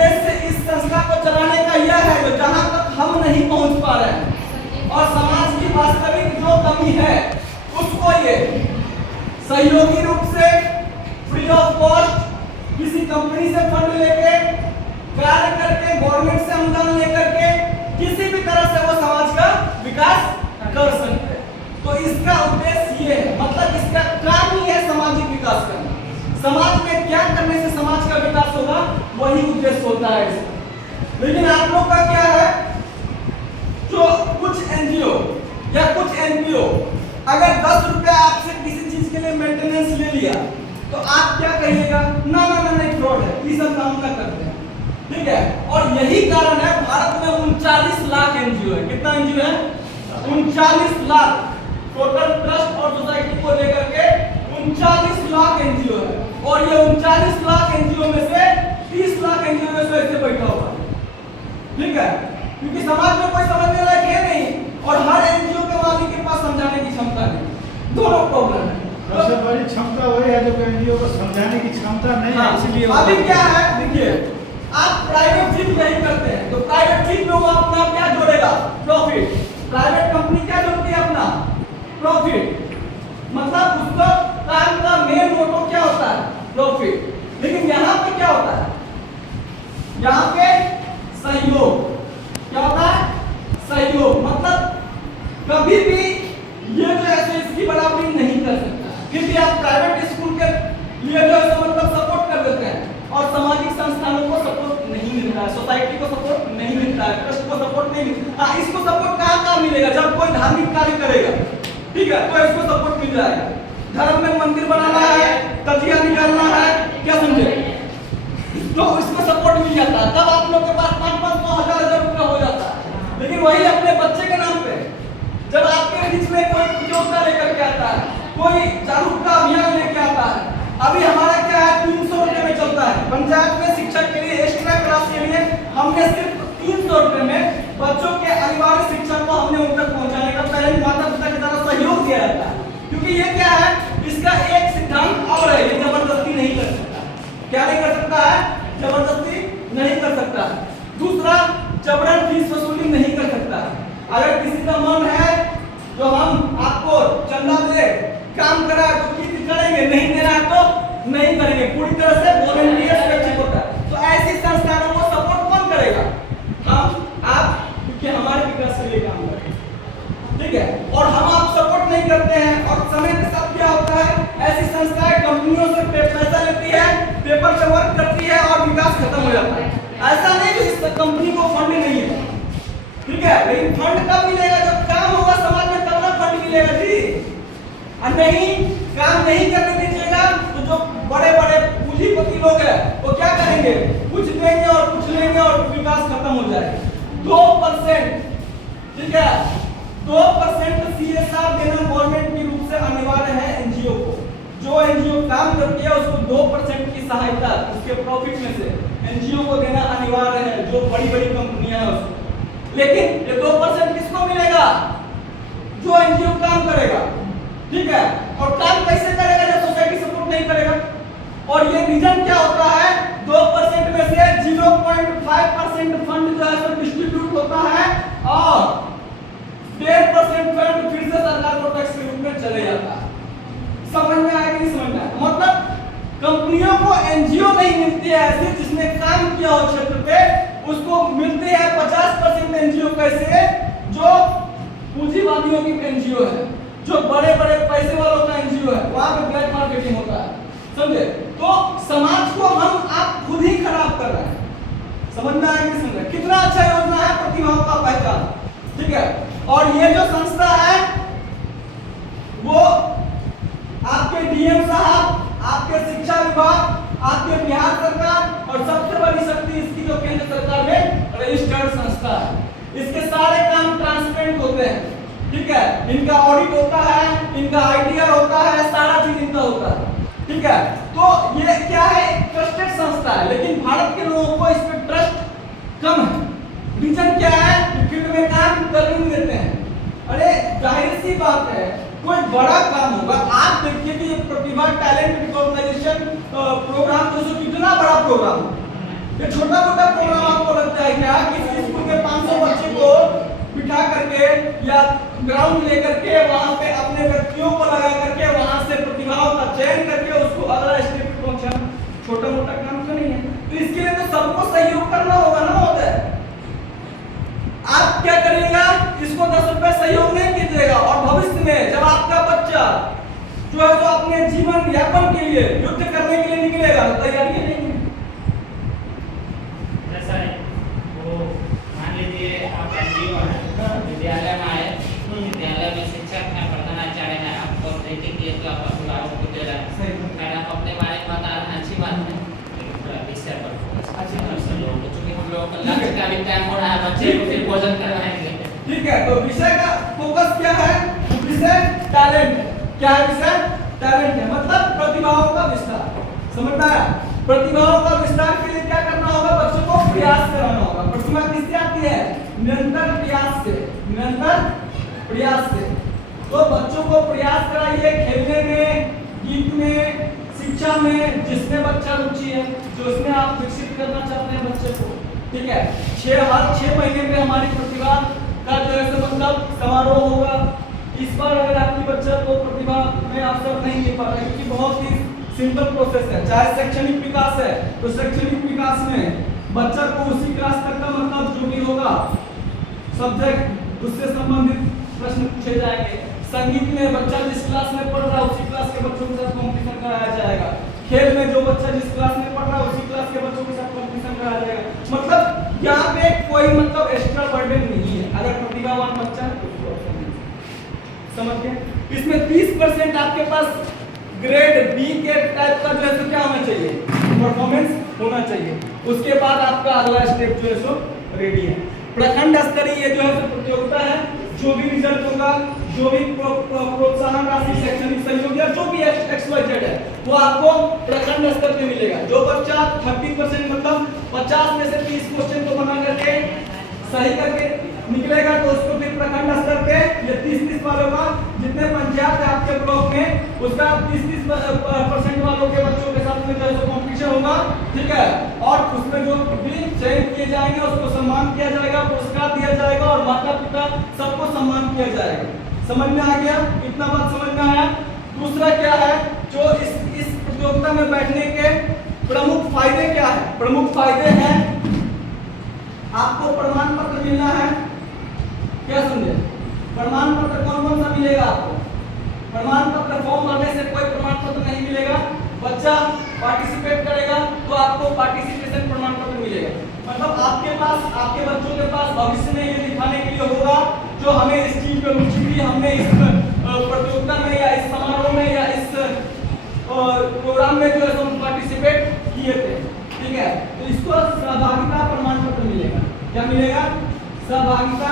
उद्देश्य इस संस्था को चलाने का यह है जो जहां तक हम नहीं पहुंच पा रहे हैं और समाज की वास्तविक जो कमी है उसको ये सहयोगी रूप से फ्री ऑफ कॉस्ट किसी कंपनी से फंड लेके कार्य करके गवर्नमेंट से अनुदान लेकर के किसी भी तरह से वो समाज का विकास कर सकते हैं। तो इसका उद्देश्य ये है, मतलब इसका काम ही है सामाजिक विकास करना। समाज में क्या करने से समाज का विकास होगा वही उद्देश्य होता है इसका। लेकिन आप लोग का क्या है, जो कुछ एनजीओ या कुछ एनपीओ अगर 10 रुपया आपसे किसी चीज के लिए मेंटेनेंस ले लिया तो आप क्या कहिएगा, ना ना ना नहीं फ्रॉड है, ये सब काम ना करते हैं, ठीक है। और यही कारण है भारत में 39 लाख एनजीओ है। कितना एनजीओ है? 39 लाख टोटल ट्रस्ट और सोसाइटी को लेकर के 39 लाख एनजीओ है। और ये 39 लाख एनजीओ में से 30 लाख एनजीओ में से ऐसे बैठा हुआ है, ठीक है, क्योंकि समाज में कोई समझने लायक है नहीं और हर एनजीओ के मालिक के पास समझाने की क्षमता नहीं। दोनों प्रॉब्लम है। सबसे बड़ी क्षमता वही है जो एनजीओ को समझाने की क्षमता नहीं है, इसलिए अभी क्या है, देखिए आप प्राइवेट चीज नहीं करते हैं तो प्राइवेट चीज में वो अपना क्या जोड़ेगा, प्रॉफिट। प्राइवेट कंपनी क्या जोड़ती है अपना प्रॉफिट, मतलब उसका काम का मेन मोटो क्या होता है, प्रॉफिट। लेकिन यहाँ पे क्या होता है, यहाँ पे सहयोग। क्या होता है? सहयोग। मतलब कभी भी ये जो है इसकी बराबरी नहीं कर सकता, फिर भी आप प्राइवेट स्कूल के लिए जो है मतलब सपोर्ट कर देते हैं और सामाजिक संस्थानों को सपोर्ट नहीं मिलता है, सोसाइटी को सपोर्ट नहीं मिलता है, ट्रस्ट को सपोर्ट नहीं मिलता। हाँ, इसको सपोर्ट कहाँ मिलेगा, जब कोई धार्मिक कार्य करेगा, ठीक है, तो इसको सपोर्ट मिल जाएगा। धर्म में मंदिर बनाना है, तजिया निकालना है, क्या समझे, तो इसको सपोर्ट मिल जाता है। तब आप लोग के पास 5-5 9,000 रुपया हो जाता है। लेकिन वही अपने बच्चे के नाम पे जब आपके बीच में कोई प्रतियोगिता लेकर के आता है, कोई जागरूकता अभियान लेके आता है, अभी हमारा क्या है 300 रुपये में चलता है। पंचायत में शिक्षक के लिए एक्स्ट्रा क्लास के लिए हमने सिर्फ 300 रुपये में बच्चों के अनिवार्य शिक्षा को हमने उन तक पहुंचाने का पहले माता पिता की तरफ सहयोग दिया जाता है। क्योंकि ये क्या है, इसका एक सिद्धांत और है, ये जबरदस्ती नहीं कर सकता। क्या नहीं कर सकता है? जबरदस्ती नहीं कर सकता। दूसरा, जबरन फीस वसूली नहीं कर सकता। अगर किसी का मन है तो हम आपको चंदा दे काम करा तो किसी करेंगे, नहीं देना है तो नहीं करेंगे, पूरी तरह से वॉलंटियर स्वैच्छिक होता है। तो ऐसी संस्थानों को सपोर्ट कौन करेगा? हम, आप, क्योंकि हमारे विकास के लिए काम करेंगे, ठीक है। और हम आप सपोर्ट नहीं करते हैं और समय के साथ क्या होता है, ऐसी संस्थाएं कंपनियों से पैसा लेती है, पेपर पे वर्क करती है और विकास खत्म हो जाता है। ऐसा नहीं कि इस कंपनी को फंड नहीं है, ठीक है, लेकिन फंड कब मिलेगा, जब काम होगा समाज में तब ना फंड मिलेगा जी। और नहीं, काम नहीं करने दीजिएगा तो जो बड़े बड़े पूंजीपति लोग हैं वो क्या करेंगे, कुछ देंगे और कुछ लेंगे और विकास खत्म हो जाएगा। 2%, ठीक है, 2% सीएसआर देना गवर्नमेंट के रूप से अनिवार्य है एनजीओ को। जो एनजीओ काम करती है उसको 2% की सहायता उसके प्रॉफिट में से एनजीओ को देना अनिवार्य है, जो बड़ी बड़ी कंपनियां हैं उसको। लेकिन ये 2% किसको मिलेगा? जो एनजीओ काम करेगा, ठीक है। और काम कैसे करेगा जब सोसाइटी सपोर्ट नहीं करेगा? और ये रीजन क्या होता है, 2% में से 0.5% फंड जो है सो डिस्ट्रीब्यूट होता है और 1.5% फंड फिर से सरकार को टैक्स के रूप में चले जाता है। समझ में आया कि नहीं समझ में आया? मतलब कंपनियों को एनजीओ नहीं मिलती है ऐसी जिसने काम किया हो क्षेत्र पे, उसको मिलती है 50% एनजीओ कैसे, जो पूंजीवादियों की एनजीओ है, जो बड़े बड़े पैसे वालों का एनजीओ है, वहां पे ब्लैक मार्केटिंग होता है, समझे। तो समाज को हम आप खुद ही खराब कर रहे हैं। समझ में आया कि नहीं समझ में? कितना अच्छा योजना है प्रतिभाओं का पहचान, ठीक है। और ये जो संस्था है वो आपके डीएम साहब, आपके शिक्षा विभाग, आपके बिहार सरकार और सबसे बड़ी शक्ति इसकी जो केंद्र सरकार में रजिस्टर्ड संस्था है। इसके सारे काम ट्रांसपेरेंट होते हैं, ठीक है। इनका ऑडिट होता है, इनका आईटीआर होता है, सारा चीज इनका होता है, ठीक है। तो ये क्या है, एक ट्रस्टेड संस्था है। लेकिन भारत के लोगों को इस पर ट्रस्ट कम है। रीजन क्या है? फील्ड में काम करने नहीं देते हैं। अरे जाहिर सी बात है, कोई बड़ा काम होगा, आप देखिए कि ये प्रतिभा टैलेंट रिकॉग्निशन प्रोग्राम जो कितना बड़ा प्रोग्राम है, ये छोटा मोटा प्रोग्राम आपको लगता है क्या? किसी स्कूल के 500 बच्चे को बिठा करके या ग्राउंड लेकर के वहां पे अपने व्यक्तियों को लगा करके वहां से प्रतिभाओं का चयन करके उसको अगला स्टेप पे पहुंचाना छोटा मोटा काम तो नहीं है। तो इसके लिए तो सबको सहयोग करना होगा ना होता है। आप क्या करिएगा? इसको 10 रुपए सहयोग नहीं कीजिएगा और भविष्य में जब आपका बच्चा जो है तो अपने जीवन यापन के लिए युद्ध करने के लिए निकलेगा तो तैयारी नहीं है। जैसा है वो मान लीजिए आप एनजीओ हैं, विद्यालय में आए, विद्यालय में शिक्षक हैं, प्रधानाचार्य हैं, आपको रेटिंग दिए तो आप अभिभावक को दे रहे हैं, खैर आप अपने बारे में बता रहे हैं, अच्छी बात है, लेकिन थोड़ा विषय पर फोकस अच्छी तरह से लोग, क्योंकि हम लोगों का लंच का भी टाइम हो रहा है, बच्चे को फिर भोजन करवाएंगे। ठीक है, तो विषय का फोकस क्या है? विषय टैलेंट है। क्या है विषय? टैलेंट है, मतलब प्रतिभाओं का विस्तार। समझ में आया? प्रतिभाओं का विस्तार के लिए क्या करना होगा? बच्चों को प्रयास कराना होगा। प्रतिभा किससे आती है? निरंतर प्रयास से, निरंतर प्रयास से। तो बच्चों को प्रयास कराइए, खेलने में, गीत में, शिक्षा में, जिसमें बच्चा रुचि है, जो इसमें आप विकसित करना चाहते हैं बच्चे को। ठीक है, हर 6 महीने में हमारी प्रतिभा का जो है मतलब समारोह होगा। इस बार अगर आपकी बच्चा को प्रतिभा में अवसर नहीं मिल पा रहा है, क्योंकि बहुत ही सिंपल प्रोसेस है, चाहे शैक्षणिक विकास है तो शैक्षणिक विकास में बच्चा को उसी क्लास तक का मतलब जो भी होगा सब्जेक्ट उससे संबंधित प्रश्न पूछे जाएंगे। संगीत में बच्चा जिस क्लास में पढ़ रहा है उसी क्लास के बच्चों के साथ कॉम्पिटिशन कराया जाएगा। खेल में जो बच्चा जिस क्लास में पढ़ रहा है उसी क्लास के बच्चों के साथ कॉम्पिटिशन कराया जाएगा। मतलब यहाँ पे कोई मतलब एक्स्ट्रा बर्डन नहीं है। अगर प्रतिभावान बच्चा है तो उसको अवसर मिल सकता है। समझ गए? इसमें 30% आपके पास ग्रेड बी के टाइप का जो है तो क्या होना चाहिए? परफॉर्मेंस होना चाहिए। उसके बाद आपका अगला स्टेप जो है सो रेडी है। प्रखंड स्तरीय जो है प्रतियोगिता है, जो भी रिजल्ट होगा, जो भी प्रोत्साहन राशि, शैक्षणिक सहयोग या जो भी XYZ है वो आपको प्रखंड स्तर पे मिलेगा। जो बच्चा 30% मतलब 50 में से 30 क्वेश्चन को बना करके सही करके निकलेगा तो उसको फिर प्रखंड स्तर पे ये 30-30 वालों का जितने पंचायत है आपके ब्लॉक में उसका 30-30% वालों के बच्चों के साथ में जो है कॉम्पिटिशन होगा। ठीक है, और उसमें जो भी चयन किए जाएंगे उसको सम्मान किया जाएगा, पुरस्कार दिया जाएगा और माता पिता सबको सम्मान किया जाएगा। समझ में आ गया? इतना बात समझ में आया? दूसरा क्या है जो इस प्रतियोगिता में बैठने के प्रमुख फायदे क्या है? प्रमुख फायदे हैं आपको प्रमाण पत्र मिलना है। क्या समझे? प्रमाण पत्र कौन कौन सा मिलेगा आपको? प्रमाण पत्र फॉर्म भरने से कोई प्रमाण पत्र नहीं मिलेगा। बच्चा पार्टिसिपेट करेगा तो आपको पार्टिसिपेशन प्रमाण पत्र मिलेगा। मतलब आपके पास, आपके बच्चों के पास भविष्य में ये दिखाने के लिए होगा जो हमें इस चीज में रुचि थी, हमने इस प्रतियोगिता में या इस समारोह में या इस प्रोग्राम में जो है हम पार्टिसिपेट किए थे। ठीक है, तो इसको सहभागिता प्रमाण पत्र मिलेगा। क्या मिलेगा? सहभागिता